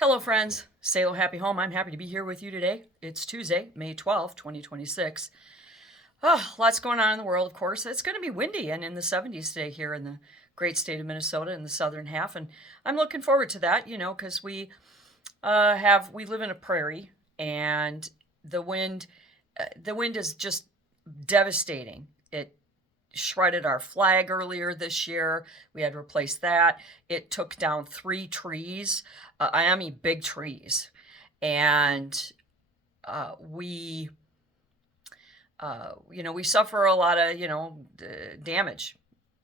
Hello, friends. Salo Happy Home. I'm happy to be here with you today. It's Tuesday, May 12th, 2026. Oh, lots going on in the world, of course. It's going to be windy and in the 70s today here in the great state of Minnesota in the southern half. And I'm looking forward to that, because we live in a prairie and the wind, the wind is just devastating. It shredded our flag earlier this year. We had to replace that. It took down 3 trees, I mean big trees, and we, we suffer a lot of damage,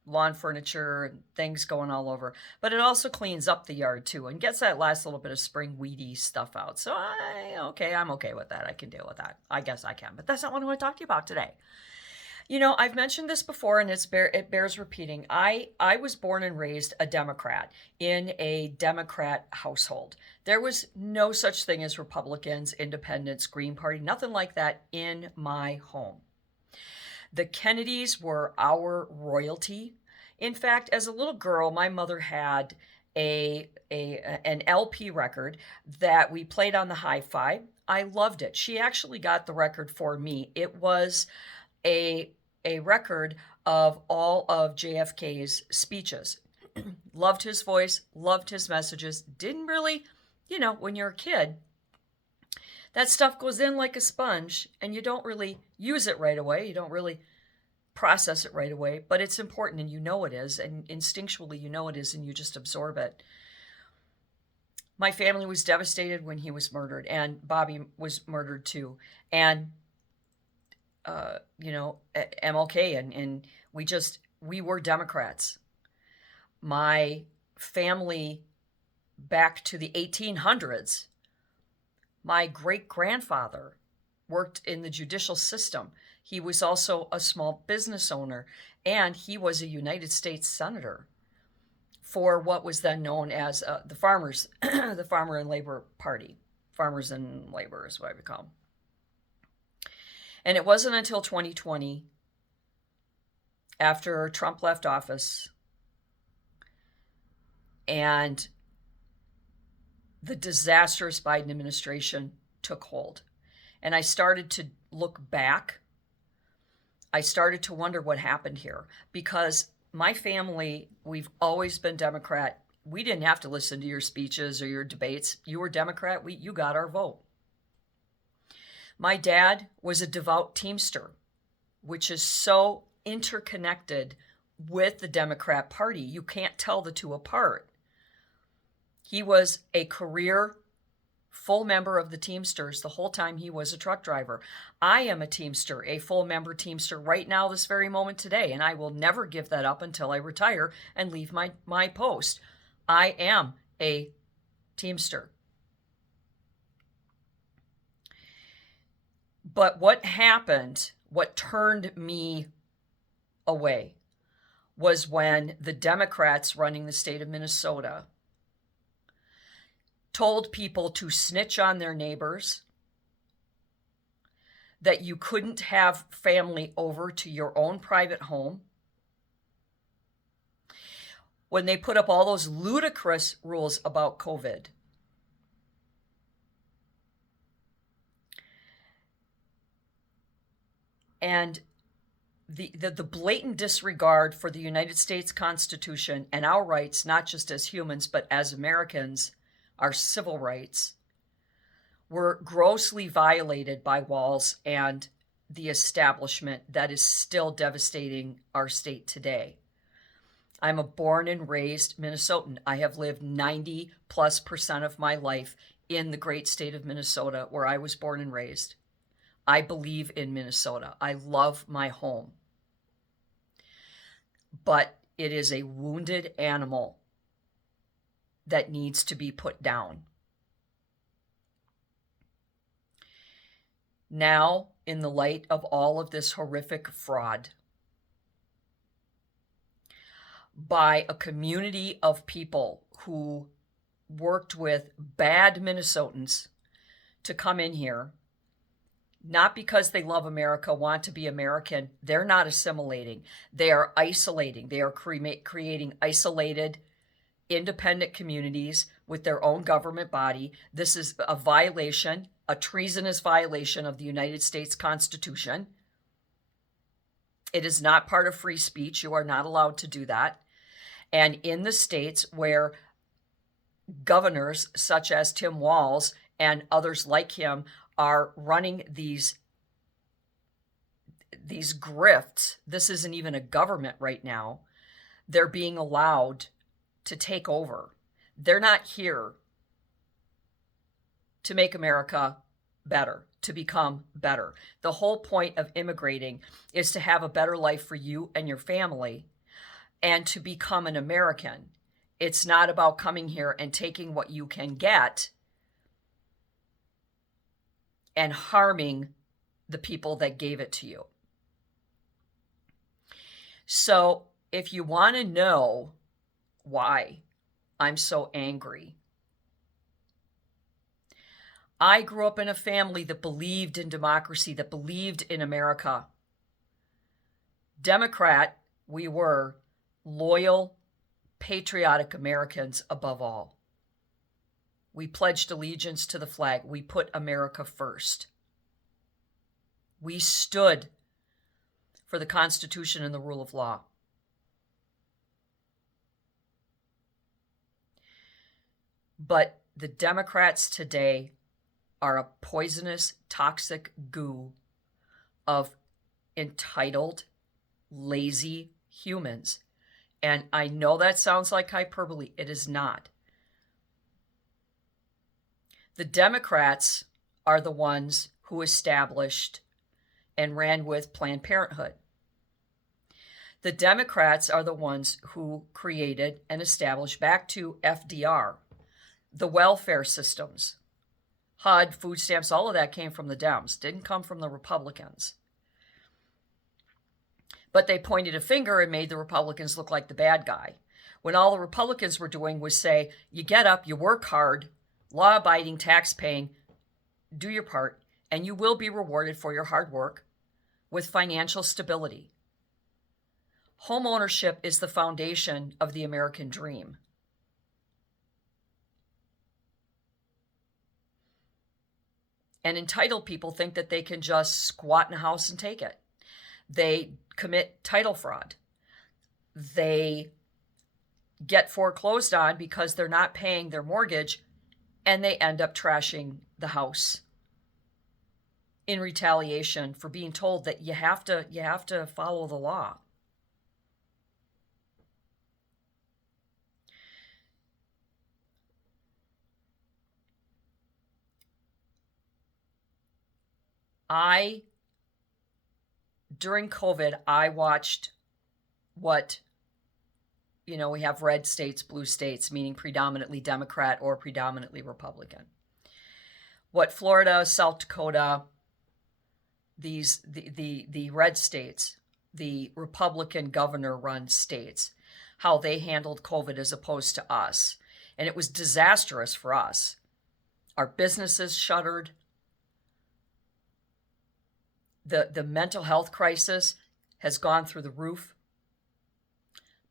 lawn furniture and things going all over. But it also cleans up the yard too and gets that last little bit of spring weedy stuff out. So I'm okay with that. I can deal with that. I guess I can. But that's not what I want to talk to you about today. I've mentioned this before, and it bears repeating. I was born and raised a Democrat in a Democrat household. There was no such thing as Republicans, Independents, Green Party, nothing like that in my home. The Kennedys were our royalty. In fact, as a little girl, my mother had an LP record that we played on the hi-fi. I loved it. She actually got the record for me. It was a record of all of JFK's speeches. Loved his voice, loved his messages. Didn't really, when you're a kid, that stuff goes in like a sponge and you don't really use it right away. You don't really process it right away, but it's important and it is, and instinctually it is, and you just absorb it. My family was devastated when he was murdered, and Bobby was murdered too. And MLK, and we were Democrats. My family, back to the 1800s, my great-grandfather worked in the judicial system. He was also a small business owner, and he was a United States senator for what was then known as the Farmers, the Farmer and Labor Party. Farmers and Labor is what I would call them. And it wasn't until 2020, after Trump left office and the disastrous Biden administration took hold, and I started to look back. I started to wonder what happened here, because my family, we've always been Democrat. We didn't have to listen to your speeches or your debates. You were Democrat. You got our vote. My dad was a devout Teamster, which is so interconnected with the Democrat Party. You can't tell the two apart. He was a career full member of the Teamsters the whole time he was a truck driver. I am a Teamster, a full member Teamster right now, this very moment today, and I will never give that up until I retire and leave my post. I am a Teamster. But what happened, what turned me away, was when the Democrats running the state of Minnesota told people to snitch on their neighbors, that you couldn't have family over to your own private home, when they put up all those ludicrous rules about COVID. And the blatant disregard for the United States Constitution and our rights, not just as humans, but as Americans, our civil rights, were grossly violated by Walz and the establishment that is still devastating our state today. I'm a born and raised Minnesotan. I have lived 90+% of my life in the great state of Minnesota, where I was born and raised. I believe in Minnesota. I love my home. But it is a wounded animal that needs to be put down. Now, in the light of all of this horrific fraud by a community of people who worked with bad Minnesotans to come in here, not because they love America, want to be American. They're not assimilating. They are isolating. They are creating isolated independent communities with their own government body. This is a violation, a treasonous violation of the United States Constitution. It is not part of free speech. You are not allowed to do that. And in the states where governors such as Tim Walz and others like him are running these grifts, this isn't even a government right now, they're being allowed to take over. They're not here to make America better, to become better. The whole point of immigrating is to have a better life for you and your family and to become an American. It's not about coming here and taking what you can get and harming the people that gave it to you. So if you want to know why I'm so angry, I grew up in a family that believed in democracy, that believed in America. Democrat, we were loyal, patriotic Americans above all. We pledged allegiance to the flag. We put America first. We stood for the Constitution and the rule of law. But the Democrats today are a poisonous, toxic goo of entitled, lazy humans. And I know that sounds like hyperbole. It is not. The Democrats are the ones who established and ran with Planned Parenthood. The Democrats are the ones who created and established, back to FDR, the welfare systems. HUD, food stamps, all of that came from the Dems, didn't come from the Republicans. But they pointed a finger and made the Republicans look like the bad guy, when all the Republicans were doing was say, you get up, you work hard, law-abiding, tax-paying, do your part, and you will be rewarded for your hard work with financial stability. Home ownership is the foundation of the American dream. And entitled people think that they can just squat in a house and take it. They commit title fraud. They get foreclosed on because they're not paying their mortgage, and they end up trashing the house in retaliation for being told that you have to follow the law. During COVID, I watched what, we have red states, blue states, meaning predominantly Democrat or predominantly Republican. What Florida, South Dakota, the red states, the Republican governor-run states, how they handled COVID as opposed to us. And it was disastrous for us. Our businesses shuttered. The mental health crisis has gone through the roof.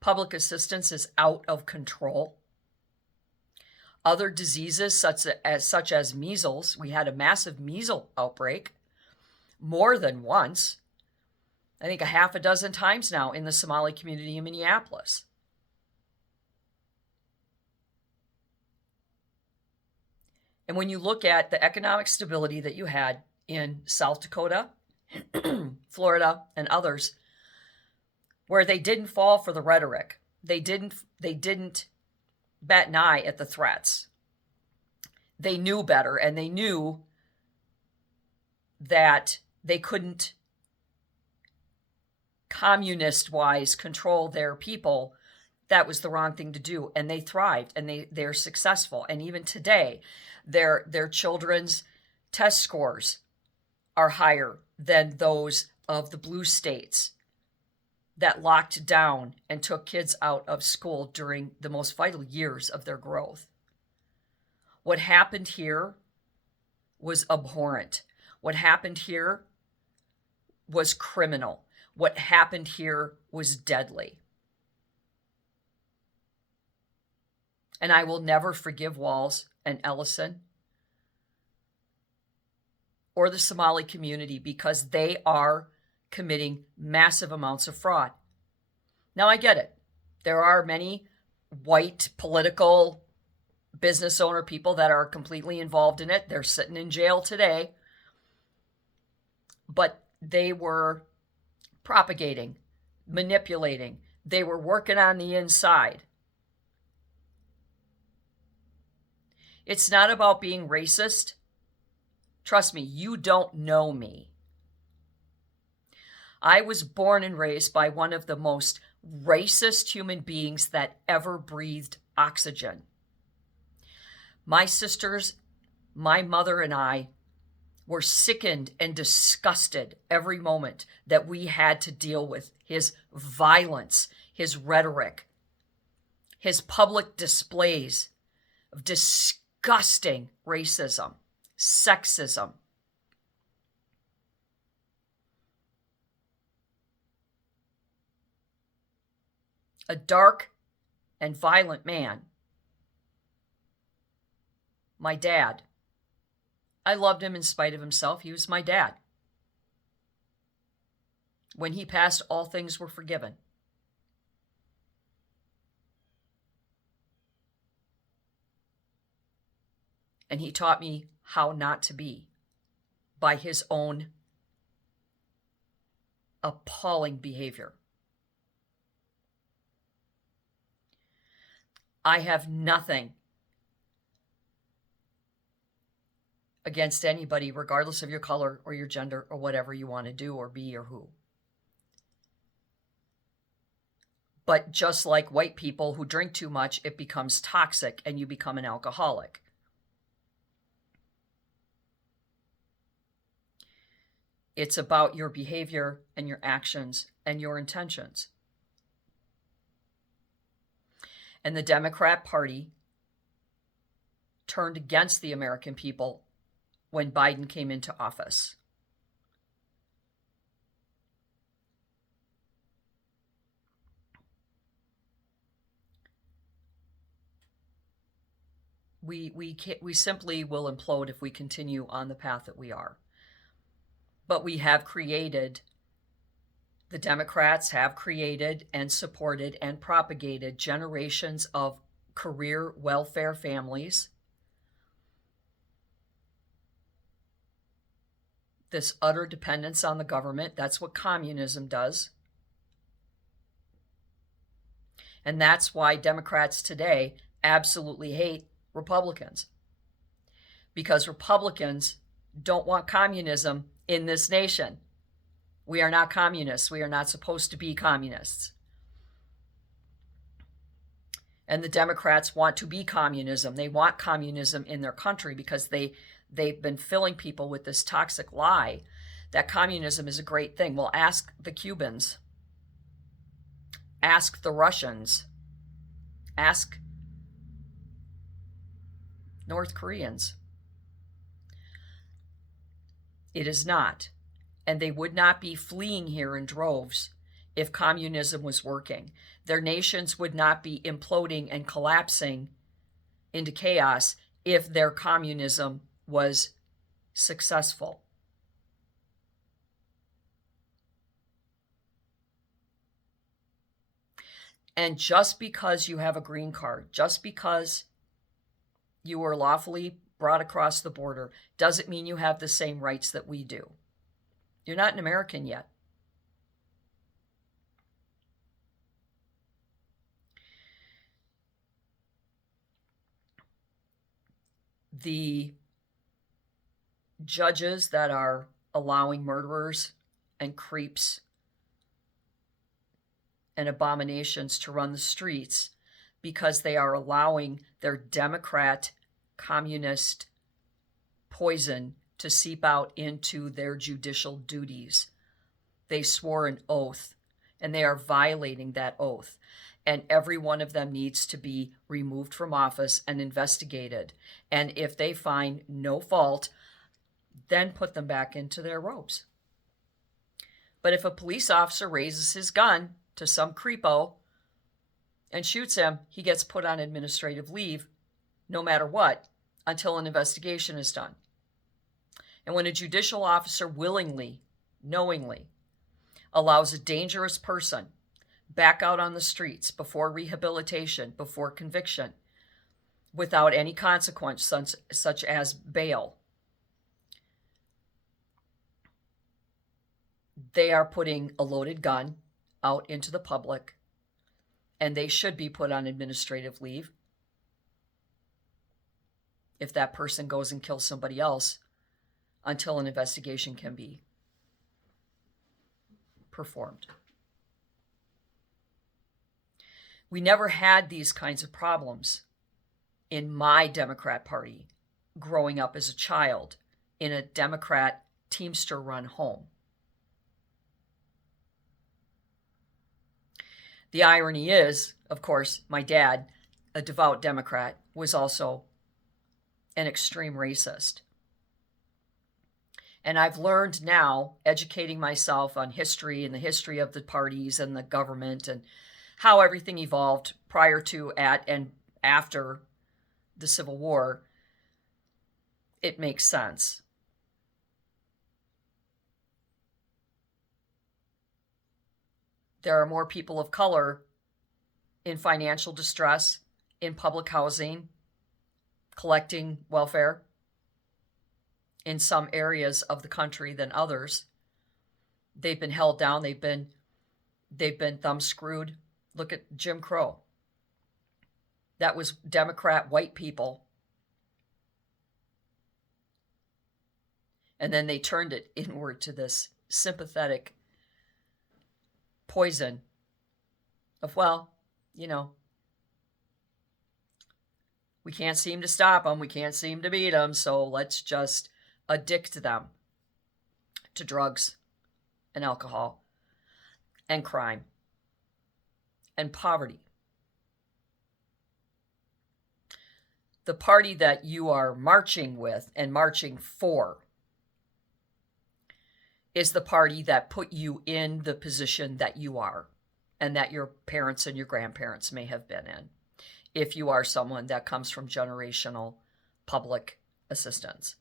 Public assistance is out of control. Other diseases such as measles, we had a massive measles outbreak more than once. I think a half a dozen times now in the Somali community in Minneapolis. And when you look at the economic stability that you had in South Dakota, Florida, and others, where they didn't fall for the rhetoric, they didn't bat an eye at the threats. They knew better, and they knew that they couldn't communist-wise control their people. That was the wrong thing to do, and they thrived, and they're successful. And even today, their children's test scores are higher than those of the blue states that locked down and took kids out of school during the most vital years of their growth. What happened here was abhorrent. What happened here was criminal. What happened here was deadly. And I will never forgive Walz and Ellison or the Somali community because they are committing massive amounts of fraud. Now, I get it. There are many white political business owner people that are completely involved in it. They're sitting in jail today. But they were propagating, manipulating. They were working on the inside. It's not about being racist. Trust me, you don't know me. I was born and raised by one of the most racist human beings that ever breathed oxygen. My sisters, my mother, and I were sickened and disgusted every moment that we had to deal with his violence, his rhetoric, his public displays of disgusting racism, sexism. A dark and violent man. My dad. I loved him in spite of himself. He was my dad. When he passed, all things were forgiven. And he taught me how not to be by his own appalling behavior. I have nothing against anybody, regardless of your color or your gender or whatever you want to do or be or who. But just like white people who drink too much, it becomes toxic and you become an alcoholic. It's about your behavior and your actions and your intentions. And the Democrat Party turned against the American people when Biden came into office. We simply will implode if we continue on the path that we are. But we have created, the Democrats have created and supported and propagated generations of career welfare families. This utter dependence on the government, that's what communism does. And that's why Democrats today absolutely hate Republicans. Because Republicans don't want communism in this nation. We are not communists. We are not supposed to be communists. And the Democrats want to be communism. They want communism in their country because they've been filling people with this toxic lie that communism is a great thing. Well, ask the Cubans. Ask the Russians. Ask North Koreans. It is not. And they would not be fleeing here in droves if communism was working. Their nations would not be imploding and collapsing into chaos if their communism was successful. And just because you have a green card, just because you were lawfully brought across the border, doesn't mean you have the same rights that we do. You're not an American yet. The judges that are allowing murderers and creeps and abominations to run the streets because they are allowing their Democrat, communist poison to seep out into their judicial duties. They swore an oath, and they are violating that oath. And every one of them needs to be removed from office and investigated. And if they find no fault, then put them back into their robes. But if a police officer raises his gun to some creepo and shoots him, he gets put on administrative leave no matter what until an investigation is done. And when a judicial officer willingly, knowingly allows a dangerous person back out on the streets before rehabilitation, before conviction, without any consequence such as bail, they are putting a loaded gun out into the public, and they should be put on administrative leave if that person goes and kills somebody else until an investigation can be performed. We never had these kinds of problems in my Democrat Party growing up as a child in a Democrat Teamster-run home. The irony is, of course, my dad, a devout Democrat, was also an extreme racist. And I've learned now, educating myself on history and the history of the parties and the government and how everything evolved prior to, at, and after the Civil War, it makes sense. There are more people of color in financial distress, in public housing, collecting welfare in some areas of the country than others. They've been held down. They've been thumb screwed. Look at Jim Crow. That was Democrat white people. And then they turned it inward to this sympathetic poison of, well, you know, we can't seem to stop them. We can't seem to beat them. So let's just addict them to drugs and alcohol and crime and poverty. The party that you are marching with and marching for is the party that put you in the position that you are and that your parents and your grandparents may have been in, if you are someone that comes from generational public assistance.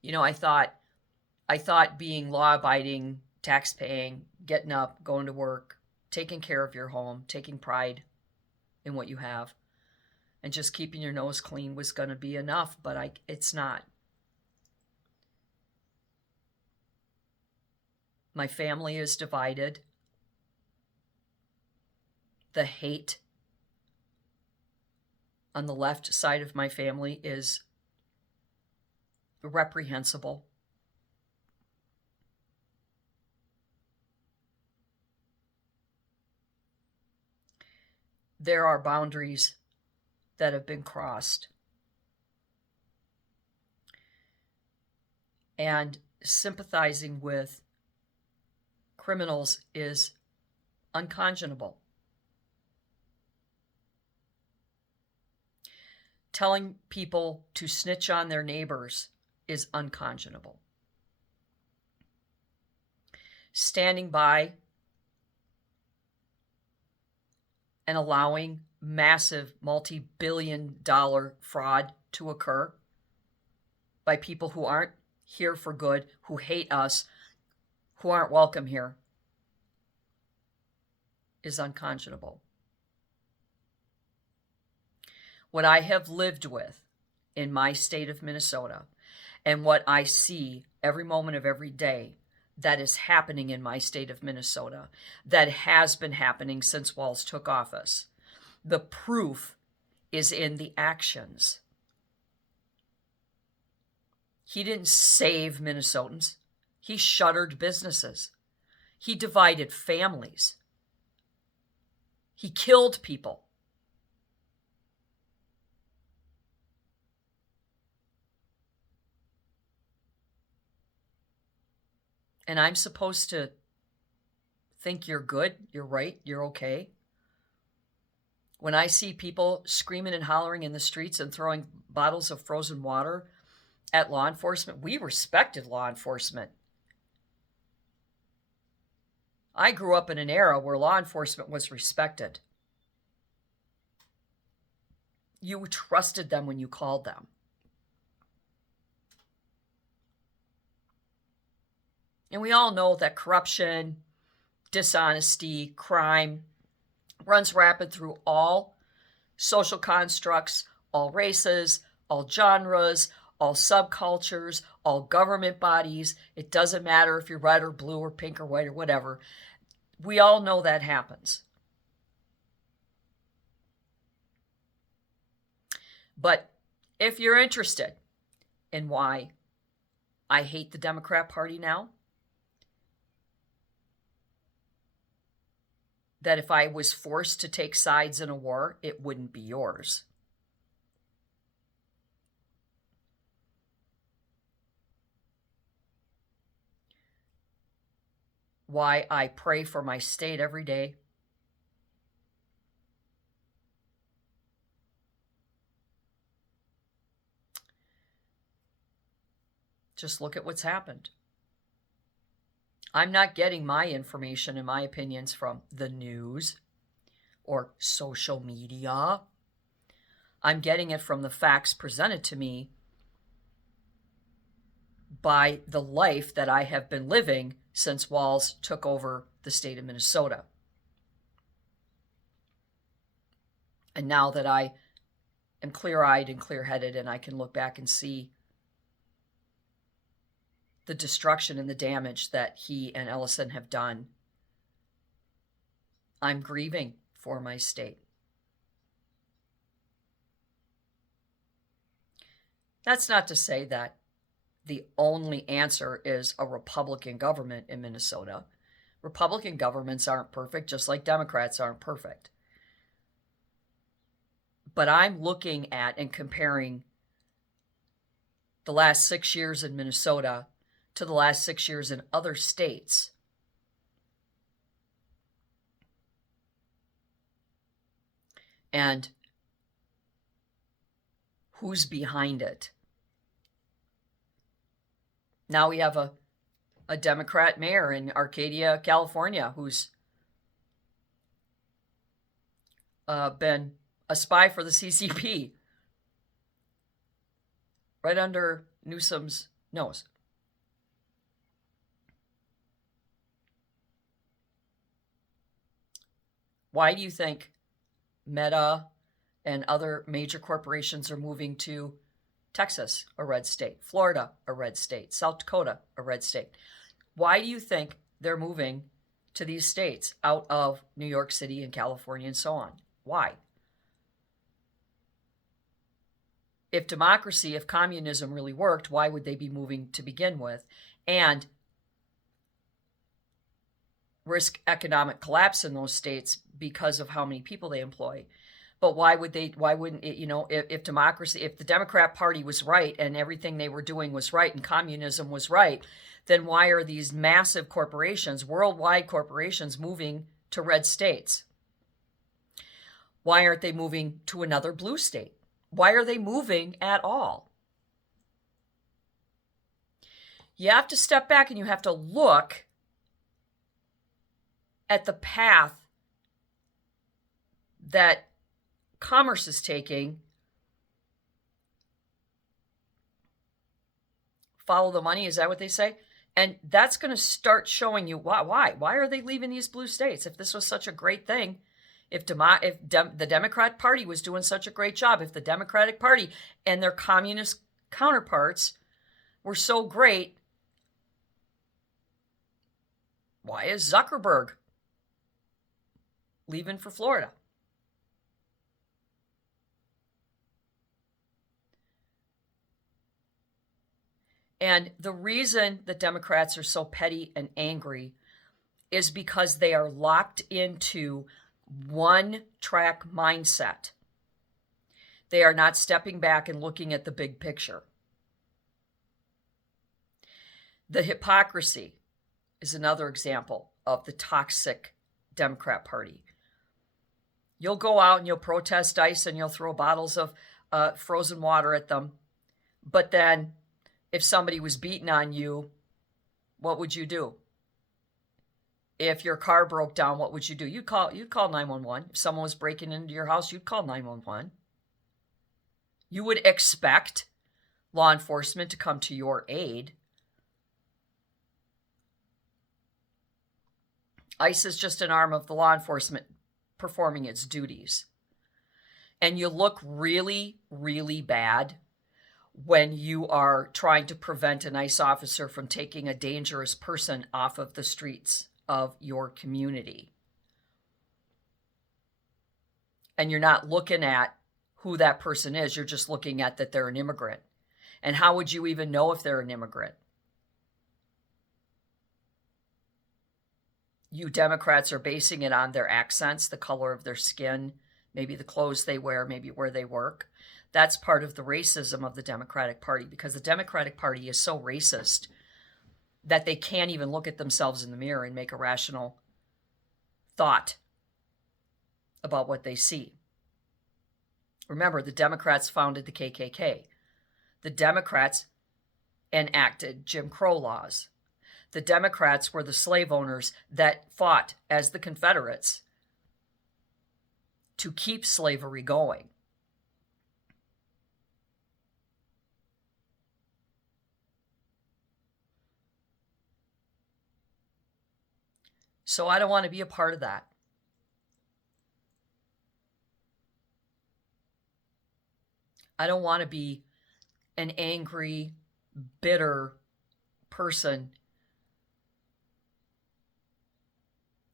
You know, I thought being law-abiding, tax-paying, getting up, going to work, taking care of your home, taking pride in what you have, and just keeping your nose clean was going to be enough, but it's not. My family is divided. The hate on the left side of my family is reprehensible. There are boundaries that have been crossed. And sympathizing with criminals is unconscionable. Telling people to snitch on their neighbors is unconscionable. Standing by and allowing massive multi-billion-dollar fraud to occur by people who aren't here for good, who hate us, who aren't welcome here, is unconscionable. What I have lived with in my state of Minnesota and what I see every moment of every day that is happening in my state of Minnesota, that has been happening since Walz took office. The proof is in the actions. He didn't save Minnesotans. He shuttered businesses. He divided families. He killed people. And I'm supposed to think you're good, you're right, you're okay. When I see people screaming and hollering in the streets and throwing bottles of frozen water at law enforcement. We respected law enforcement. I grew up in an era where law enforcement was respected. You trusted them when you called them. And we all know that corruption, dishonesty, crime runs rapid through all social constructs, all races, all genres, all subcultures, all government bodies. It doesn't matter if you're red or blue or pink or white or whatever. We all know that happens. But if you're interested in why I hate the Democrat Party now, that if I was forced to take sides in a war, it wouldn't be yours. Why I pray for my state every day. Just look at what's happened. I'm not getting my information and my opinions from the news or social media. I'm getting it from the facts presented to me by the life that I have been living since Walz took over the state of Minnesota. And now that I am clear-eyed and clear-headed and I can look back and see the destruction and the damage that he and Ellison have done, I'm grieving for my state. That's not to say that the only answer is a Republican government in Minnesota. Republican governments aren't perfect, just like Democrats aren't perfect. But I'm looking at and comparing the last 6 years in Minnesota to the last 6 years in other states. And who's behind it? Now we have a Democrat mayor in Arcadia, California, who's been a spy for the CCP right under Newsom's nose. Why do you think Meta and other major corporations are moving to Texas, a red state, Florida, a red state, South Dakota, a red state? Why do you think they're moving to these states out of New York City and California and so on? Why? If democracy, if communism really worked, why would they be moving to begin with? And risk economic collapse in those states because of how many people they employ. But why wouldn't it, if democracy, if the Democrat Party was right and everything they were doing was right and communism was right, then why are these massive corporations, worldwide corporations, moving to red states? Why aren't they moving to another blue state? Why are they moving at all? You have to step back and you have to look at the path that commerce is taking. Follow the money, is that what they say? And that's going to start showing you why. Why are they leaving these blue states? If this was such a great thing, if the Democrat Party was doing such a great job, if the Democratic Party and their communist counterparts were so great, why is Zuckerberg leaving for Florida? And the reason the Democrats are so petty and angry is because they are locked into one-track mindset. They are not stepping back and looking at the big picture. The hypocrisy is another example of the toxic Democrat Party. You'll go out and you'll protest ICE and you'll throw bottles of frozen water at them, but then If somebody was beating on you, what would you do? If your car broke down, what would you do? You'd call 911. If someone was breaking into your house, you'd call 911. You would expect law enforcement to come to your aid. ICE is just an arm of the law enforcement performing its duties. And you look really, really bad when you are trying to prevent an ICE officer from taking a dangerous person off of the streets of your community. And you're not looking at who that person is, you're just looking at that they're an immigrant. And how would you even know if they're an immigrant? You Democrats are basing it on their accents, the color of their skin, maybe the clothes they wear, maybe where they work. That's part of the racism of the Democratic Party, because the Democratic Party is so racist that they can't even look at themselves in the mirror and make a rational thought about what they see. Remember, the Democrats founded the KKK. The Democrats enacted Jim Crow laws. The Democrats were the slave owners that fought as the Confederates to keep slavery going. So I don't want to be a part of that. I don't want to be an angry, bitter person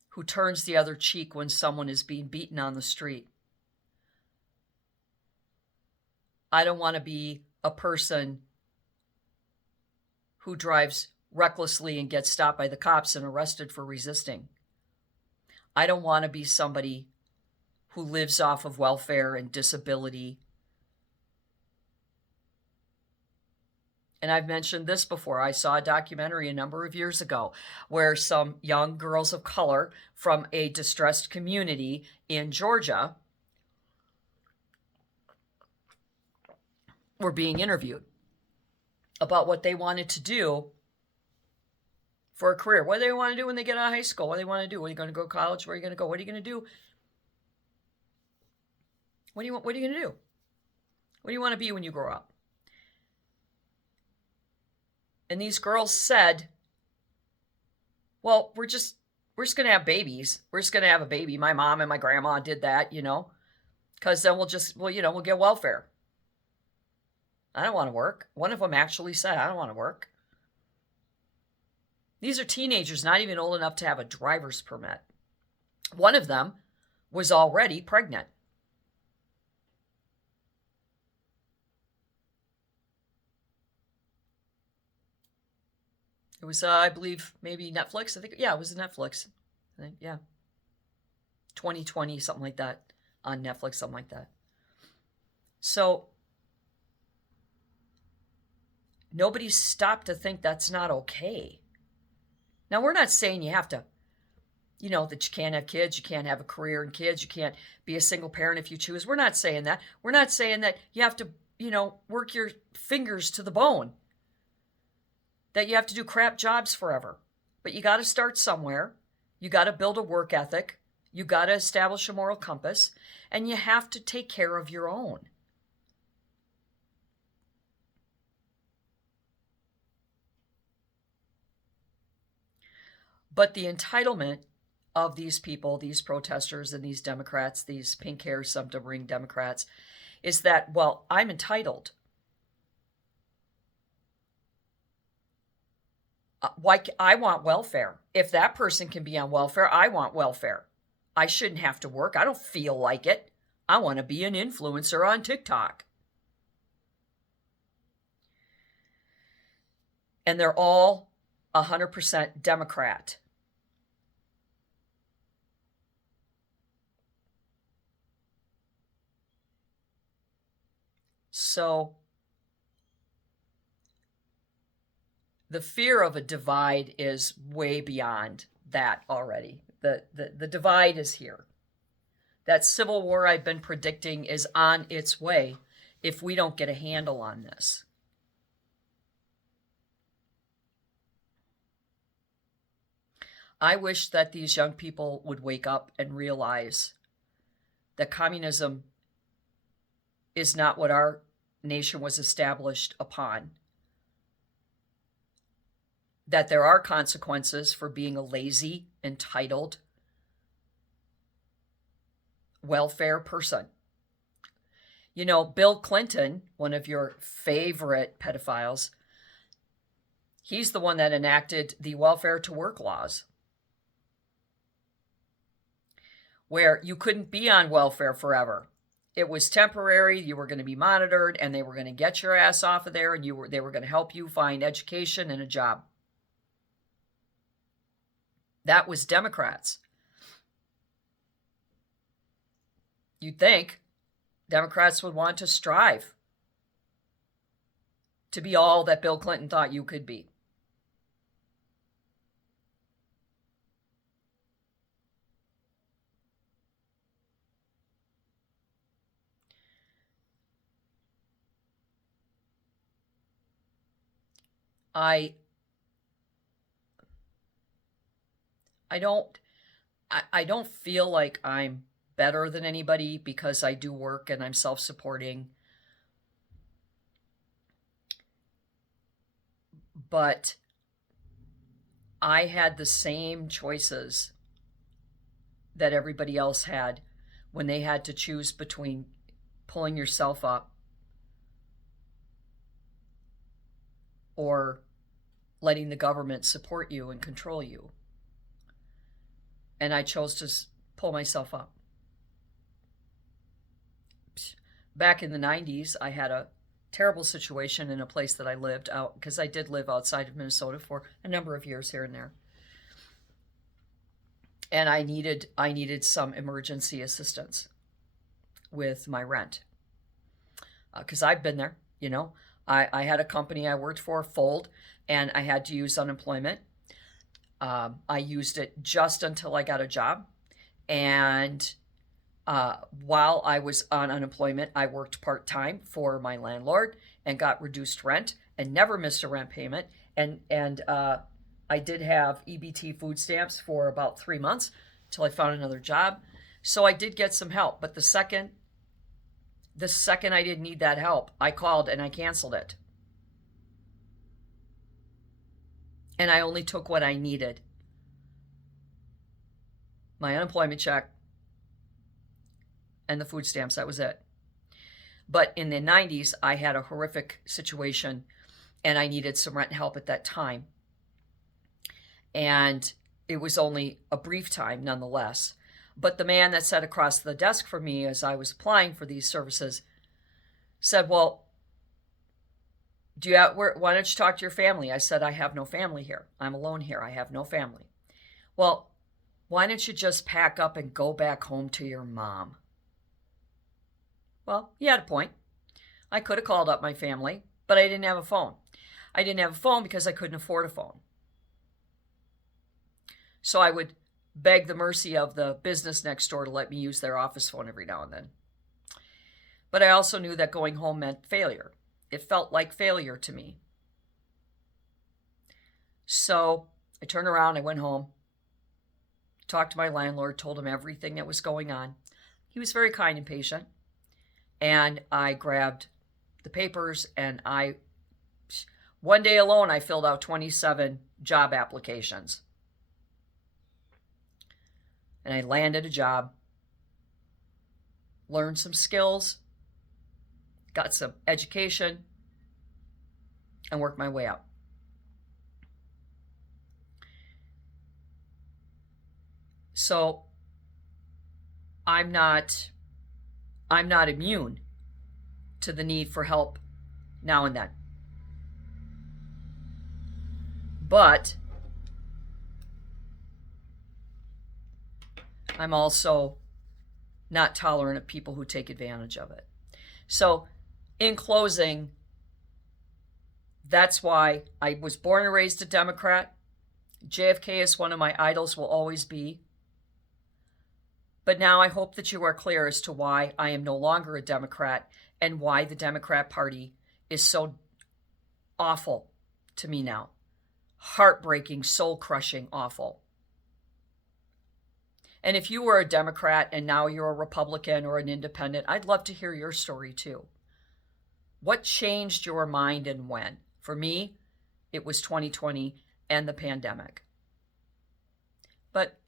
who turns the other cheek when someone is being beaten on the street. I don't want to be a person who drives recklessly and gets stopped by the cops and arrested for resisting. I don't want to be somebody who lives off of welfare and disability. And I've mentioned this before. I saw a documentary a number of years ago where some young girls of color from a distressed community in Georgia were being interviewed about what they wanted to do for a career. What do they want to do when they get out of high school? What do they want to do? Are you going to go to college? Where are you going to go? What are you going to do? What are you going to do? What do you want to be when you grow up? And these girls said, well, we're just going to have babies. We're just going to have a baby. My mom and my grandma did that, because then we'll get welfare. I don't want to work. One of them actually said, I don't want to work. These are teenagers, not even old enough to have a driver's permit. One of them was already pregnant. It was, I believe, maybe Netflix. It was Netflix. 2020, something like that, on Netflix, something like that. So nobody stopped to think that's not okay. Now, we're not saying you have to, that you can't have kids, you can't have a career in kids, you can't be a single parent if you choose. We're not saying that. We're not saying that you have to, work your fingers to the bone, that you have to do crap jobs forever. But you got to start somewhere. You got to build a work ethic. You got to establish a moral compass. And you have to take care of your own. But the entitlement of these people, these protesters and these Democrats, these pink hair, some-to-ring Democrats, is that, well, I'm entitled. I want welfare. If that person can be on welfare, I want welfare. I shouldn't have to work. I don't feel like it. I want to be an influencer on TikTok. And they're all 100% Democrat. So the fear of a divide is way beyond that already. The divide is here. That civil war I've been predicting is on its way if we don't get a handle on this. I wish that these young people would wake up and realize that communism is not what our nation was established upon. That there are consequences for being a lazy, entitled, welfare person. You know, Bill Clinton, one of your favorite pedophiles, he's the one that enacted the welfare to work laws, where you couldn't be on welfare forever. It was temporary. You were going to be monitored, and they were going to get your ass off of there, and they were going to help you find education and a job. That was Democrats. You'd think Democrats would want to strive to be all that Bill Clinton thought you could be. I don't feel like I'm better than anybody because I do work and I'm self-supporting. But I had the same choices that everybody else had when they had to choose between pulling yourself up or letting the government support you and control you. And I chose to pull myself up. Back in the 90s, I had a terrible situation in a place that I lived out, because I did live outside of Minnesota for a number of years here and there. And I needed some emergency assistance with my rent. Because I've been there, you know. I had a company I worked for fold, and I had to use unemployment. I used it just until I got a job. And while I was on unemployment, I worked part-time for my landlord and got reduced rent and never missed a rent payment. And I did have EBT food stamps for about 3 months until I found another job. So I did get some help. But the second I didn't need that help, I called and I canceled it. And I only took what I needed. My unemployment check and the food stamps, that was it. But in the 90s, I had a horrific situation and I needed some rent help at that time. And it was only a brief time nonetheless. But the man that sat across the desk from me as I was applying for these services said, well, why don't you talk to your family? I said, I have no family here. I'm alone here. I have no family. Well, why don't you just pack up and go back home to your mom? Well, he had a point. I could have called up my family, but I didn't have a phone. I didn't have a phone because I couldn't afford a phone. So I would beg the mercy of the business next door to let me use their office phone every now and then. But I also knew that going home meant failure. It felt like failure to me. So I turned around, I went home, talked to my landlord, told him everything that was going on. He was very kind and patient. And I grabbed the papers and one day alone, I filled out 27 job applications. And I landed a job, learned some skills, got some education, and worked my way up. So I'm not immune to the need for help now and then. But I'm also not tolerant of people who take advantage of it. So in closing, that's why I was born and raised a Democrat. JFK is one of my idols, will always be. But now I hope that you are clear as to why I am no longer a Democrat and why the Democrat Party is so awful to me now. Heartbreaking, soul-crushing, awful. And if you were a Democrat and now you're a Republican or an independent, I'd love to hear your story too. What changed your mind and when? For me, it was 2020 and the pandemic. But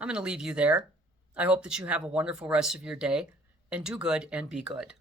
I'm going to leave you there. I hope that you have a wonderful rest of your day, and do good and be good.